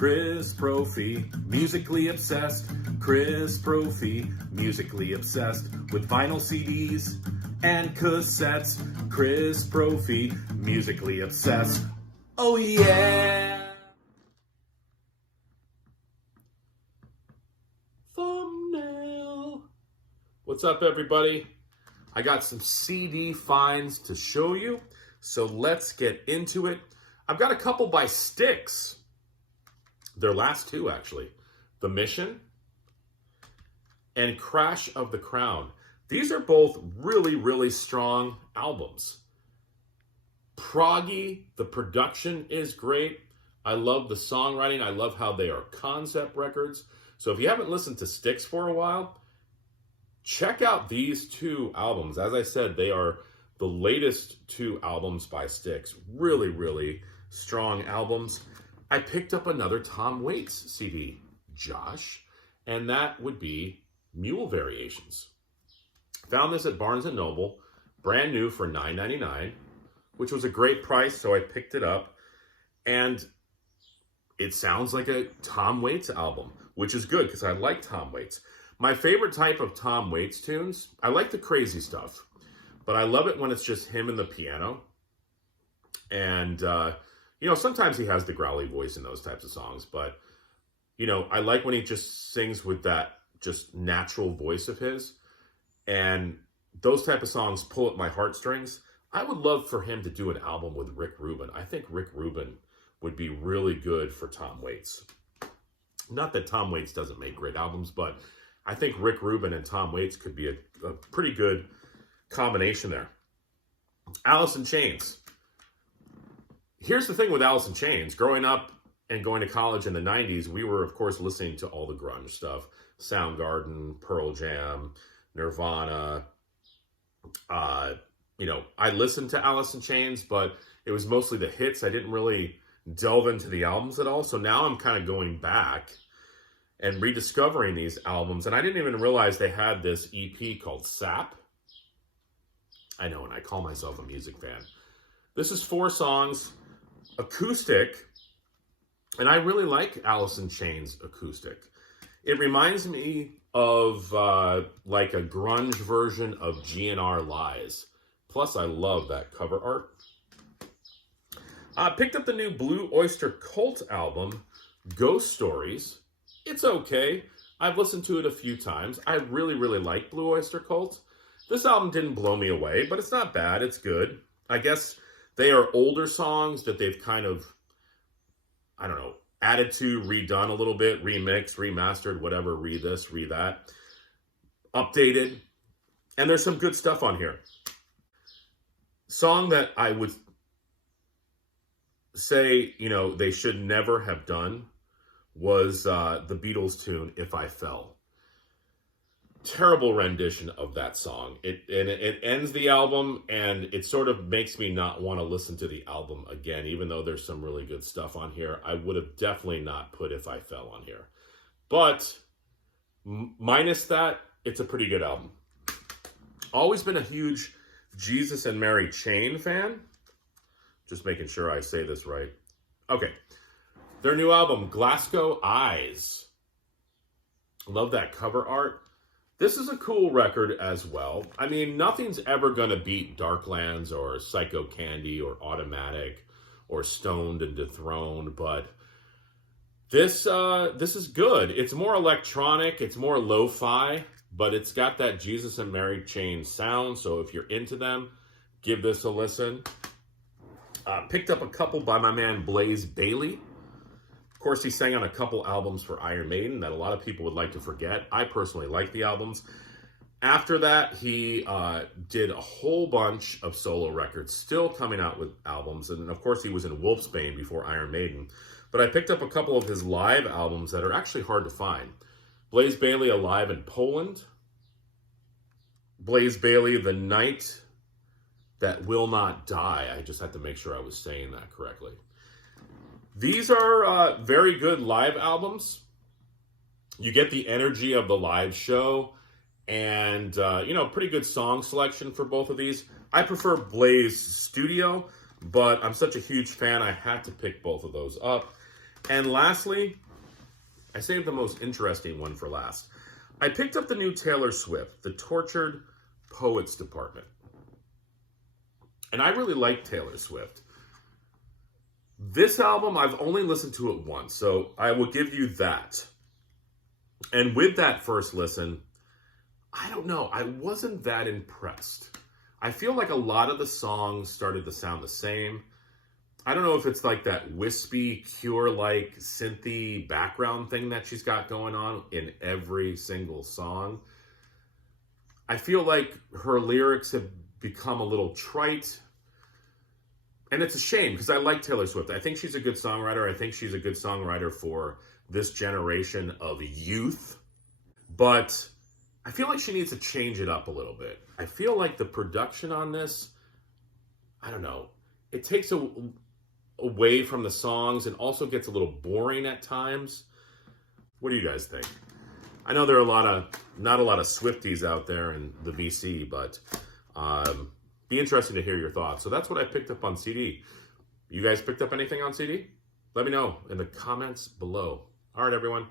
Chris Brophy, musically obsessed. Chris Brophy, musically obsessed with vinyl CDs and cassettes. Chris Brophy, musically obsessed. Oh yeah! Thumbnail. What's up, everybody? I got some CD finds to show you, so let's get into it. I've got a couple by Styx. Their last two, actually. The Mission and Crash of the Crown. These are both really, really strong albums. Proggy, the production is great. I love the songwriting. I love how they are concept records. So if you haven't listened to Styx for a while, check out these two albums. As I said, they are the latest two albums by Styx. Really, really strong albums. I picked up another Tom Waits CD, Josh, and that would be Mule Variations. Found this at Barnes & Noble, brand new for $9.99, which was a great price, so I picked it up. And it sounds like a Tom Waits album, which is good because I like Tom Waits. My favorite type of Tom Waits tunes, I like the crazy stuff, but I love it when it's just him and the piano. And, you know, sometimes he has the growly voice in those types of songs, but, you know, I like when he just sings with that just natural voice of his. And those type of songs pull at my heartstrings. I would love for him to do an album with Rick Rubin. I think Rick Rubin would be really good for Tom Waits. Not that Tom Waits doesn't make great albums, but I think Rick Rubin and Tom Waits could be a pretty good combination there. Alice in Chains. Here's the thing with Alice in Chains. Growing up and going to college in the 90s, we were, of course, listening to all the grunge stuff. Soundgarden, Pearl Jam, Nirvana. You know, I listened to Alice in Chains, but it was mostly the hits. I didn't really delve into the albums at all. So now I'm kind of going back and rediscovering these albums. And I didn't even realize they had this EP called Sap. I know, and I call myself a music fan. This is 4 songs, acoustic, and I really like Alice in Chains acoustic. It reminds me of like a grunge version of GNR Lies. Plus, I love that cover art. I picked up the new Blue Oyster Cult album, Ghost Stories. It's okay. I've listened to it a few times. I really, really like Blue Oyster Cult. This album didn't blow me away, but it's not bad. It's good. I guess they are older songs that they've kind of, I don't know, added to, redone a little bit, remixed, remastered, whatever, this, that, updated. And there's some good stuff on here. Song that I would say, you know, they should never have done was the Beatles tune, If I Fell. Terrible rendition of that song. It ends the album, and it sort of makes me not want to listen to the album again, even though there's some really good stuff on here. I would have definitely not put If I Fell on here. But minus that, it's a pretty good album. Always been a huge Jesus and Mary Chain fan. Just making sure I say this right. Okay. Their new album, Glasgow Eyes. Love that cover art. This is a cool record as well. I mean, nothing's ever going to beat Darklands or Psycho Candy or Automatic or Stoned and Dethroned, but this is good. It's more electronic, it's more lo-fi, but it's got that Jesus and Mary Chain sound, so if you're into them, give this a listen. Picked up a couple by my man Blaze Bayley. Of course, he sang on a couple albums for Iron Maiden that a lot of people would like to forget. I personally like the albums. After that, he did a whole bunch of solo records, still coming out with albums. And of course, he was in Wolfsbane before Iron Maiden. But I picked up a couple of his live albums that are actually hard to find. Blaze Bayley, Alive in Poland. Blaze Bayley, The Night That Will Not Die. I just had to make sure I was saying that correctly. These are very good live albums. You get the energy of the live show and, you know, pretty good song selection for both of these. I prefer Blaze Studio, but I'm such a huge fan, I had to pick both of those up. And lastly, I saved the most interesting one for last. I picked up the new Taylor Swift, the Tortured Poets Department. And I really like Taylor Swift. This album, I've only listened to it once, so I will give you that. And with that first listen, I don't know, I wasn't that impressed. I feel like a lot of the songs started to sound the same. I don't know if it's like that wispy, Cure-like, synthy background thing that she's got going on in every single song. I feel like her lyrics have become a little trite. And it's a shame because I like Taylor Swift. I think she's a good songwriter. I think she's a good songwriter for this generation of youth. But I feel like she needs to change it up a little bit. I feel like the production on this, I don't know, it takes away from the songs and also gets a little boring at times. What do you guys think? I know there are not a lot of Swifties out there in the VC, but be interesting to hear your thoughts. So that's what I picked up on CD. You guys picked up anything on CD? Let me know in the comments below. All right, everyone.